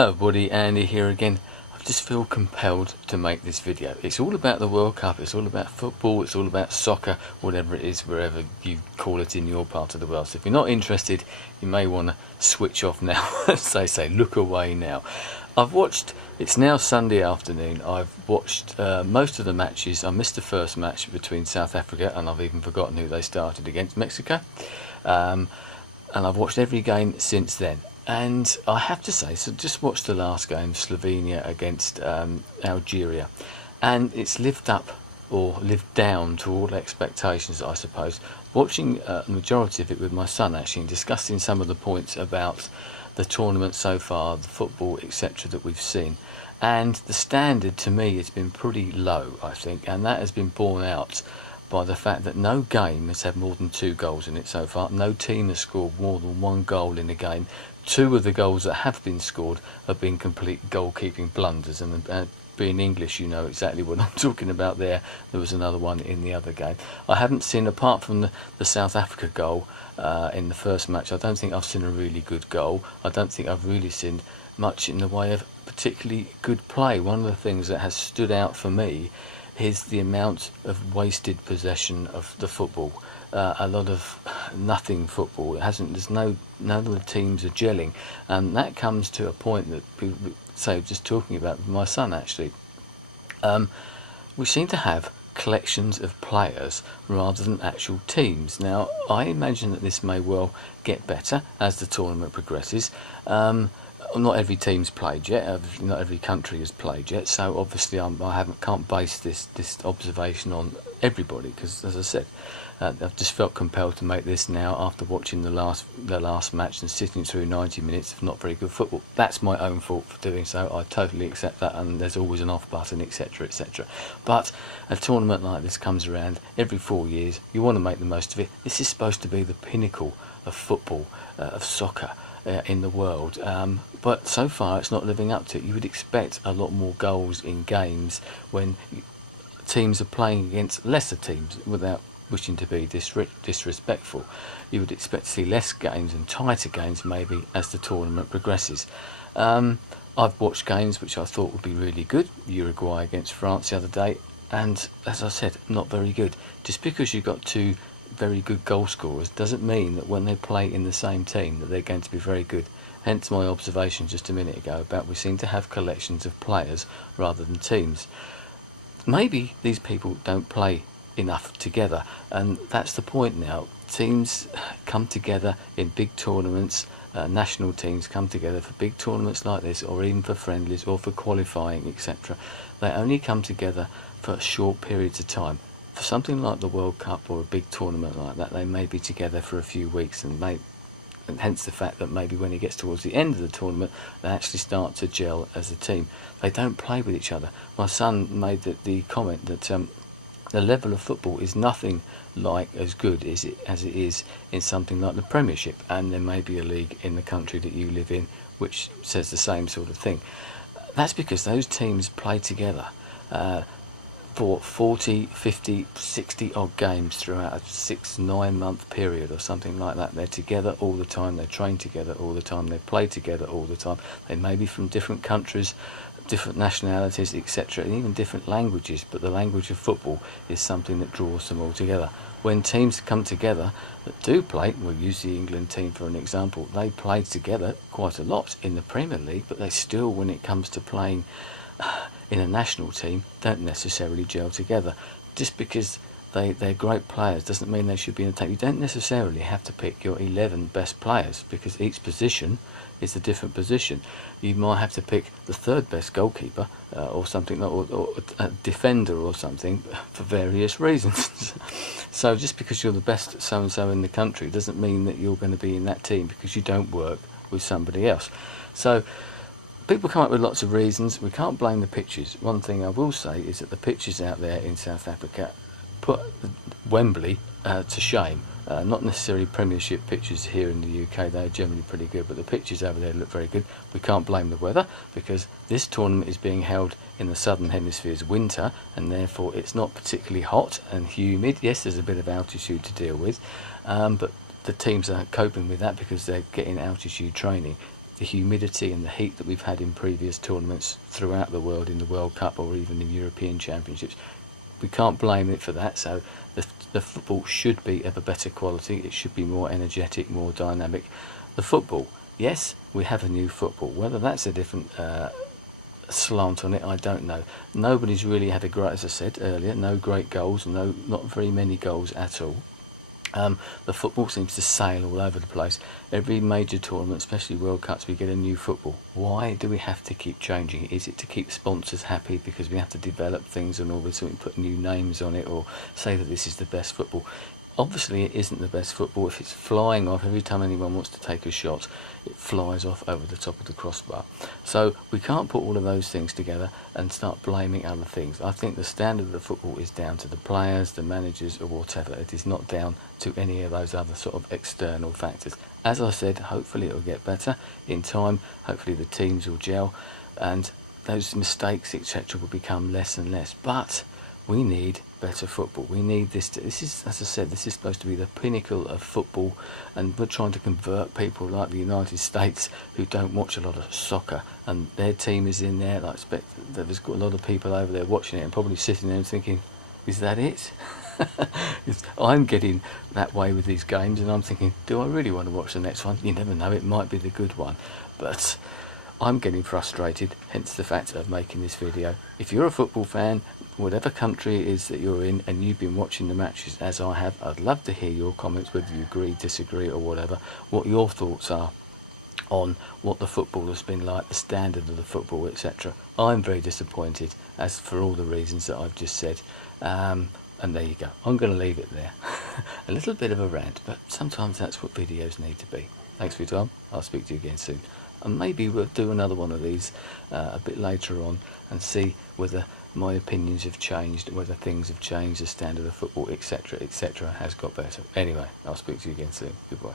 Oh, buddy, Andy here again. I just feel compelled to make this video. It's all about the World Cup, it's all about football, it's all about soccer, whatever it is, wherever you call it in your part of the world. So if you're not interested, you may want to switch off now. As they say, look away now. It's now Sunday afternoon. I've watched most of the matches. I missed the first match between South Africa, and I've even forgotten who they started against, Mexico. And I've watched every game since then. And I have to say, so just watched the last game, Slovenia against Algeria, and it's lived up or lived down to all expectations, I suppose. Watching the majority of it with my son, actually, and discussing some of the points about the tournament so far, the football, etc., that we've seen. And the standard, to me, has been pretty low, I think, and that has been borne out by the fact that no game has had more than 2 goals in it so far. No team has scored more than 1 goal in a game. 2 of the goals that have been scored have been complete goalkeeping blunders, and being English, you know exactly what I'm talking about there. There was another one in the other game. I haven't seen, apart from the South Africa goal in the first match, I don't think I've seen a really good goal. I don't think I've really seen much in the way of particularly good play. One of the things that has stood out for me is the amount of wasted possession of the football. A lot of nothing football. None of the teams are gelling, and that comes to a point that people say, just talking about with my son actually. We seem to have collections of players rather than actual teams. Now, I imagine that this may well get better as the tournament progresses. Not every team's played yet. Not every country has played yet. So obviously, can't base this observation on everybody, because, as I said, I've just felt compelled to make this now after watching the last match and sitting through 90 minutes of not very good football. That's my own fault for doing so. I totally accept that, and there's always an off button, etc., etc. But a tournament like this comes around every 4 years. You want to make the most of it. This is supposed to be the pinnacle of football, of soccer in the world, but so far it's not living up to it. You would expect a lot more goals in games when teams are playing against lesser teams, without wishing to be disrespectful. You would expect to see less games and tighter games maybe as the tournament progresses. I've watched games which I thought would be really good. Uruguay against France the other day, and as I said, not very good. Just because you've got 2 very good goal scorers doesn't mean that when they play in the same team that they're going to be very good. Hence my observation just a minute ago about we seem to have collections of players rather than teams. Maybe these people don't play enough together, and that's the point now. Teams come together in big tournaments, national teams come together for big tournaments like this, or even for friendlies or for qualifying, etc. They only come together for short periods of time. For something like the World Cup or a big tournament like that, they may be together for a few weeks, and hence the fact that maybe when it gets towards the end of the tournament, they actually start to gel as a team. They don't play with each other. My son made the comment that the level of football is nothing like as good as it is in something like the Premiership, and there may be a league in the country that you live in which says the same sort of thing. That's because those teams play together for 40, 50, 60 odd games throughout a 6-9 month period or something like that. They're together all the time, they train together all the time, they play together all the time. They may be from different countries, different nationalities, etc., and even different languages, but the language of football is something that draws them all together. When teams come together that do play, we'll use the England team for an example, they played together quite a lot in the Premier League, but they still, when it comes to playing in a national team, don't necessarily gel together. Just because they're great players doesn't mean they should be in the team. You don't necessarily have to pick your 11 best players, because each position is a different position. You might have to pick the 3rd best goalkeeper or something, or a defender or something, for various reasons. So just because you're the best so-and-so in the country doesn't mean that you're going to be in that team, because you don't work with somebody else. So people come up with lots of reasons. We can't blame the pitches. One thing I will say is that the pitches out there in South Africa put Wembley to shame. Not necessarily Premiership pitches here in the UK, they're generally pretty good, but the pitches over there look very good. We can't blame the weather, because this tournament is being held in the Southern Hemisphere's winter, and therefore it's not particularly hot and humid. Yes, there's a bit of altitude to deal with, but the teams are coping with that because they're getting altitude training. the humidity and the heat that we've had in previous tournaments throughout the world, in the World Cup or even in European Championships. We can't blame it for that, so the football should be of a better quality. It should be more energetic, more dynamic. The football, yes, we have a new football. Whether that's a different slant on it, I don't know. Nobody's really had a great, as I said earlier, no great goals, not very many goals at all. The football seems to sail all over the place. Every major tournament, especially World Cups, we get a new football. Why do we have to keep changing it? Is it to keep sponsors happy because we have to develop things and all this, so we put new names on it or say that this is the best football? Obviously it isn't the best football. If it's flying off every time anyone wants to take a shot, it flies off over the top of the crossbar. So we can't put all of those things together and start blaming other things. I think the standard of the football is down to the players, the managers, or whatever. It is not down to any of those other sort of external factors. As I said, hopefully it will get better in time. Hopefully the teams will gel and those mistakes, etc., will become less and less. But we need better football. We need this. This is, as I said, this is supposed to be the pinnacle of football, and we're trying to convert people like the United States who don't watch a lot of soccer, and their team is in there. I expect that there's got a lot of people over there watching it and probably sitting there and thinking, is that it? I'm getting that way with these games, and I'm thinking, do I really want to watch the next one? You never know, it might be the good one. But I'm getting frustrated, hence the fact of making this video. If you're a football fan, whatever country it is that you're in, and you've been watching the matches as I have, I'd love to hear your comments, whether you agree, disagree or whatever, what your thoughts are on what the football has been like, the standard of the football, etc. I'm very disappointed, as for all the reasons that I've just said. And there you go. I'm going to leave it there. A little bit of a rant, but sometimes that's what videos need to be. Thanks for your time. I'll speak to you again soon. And maybe we'll do another one of these a bit later on and see whether my opinions have changed, whether things have changed, the standard of football, etc., etc., has got better. Anyway, I'll speak to you again soon. Goodbye.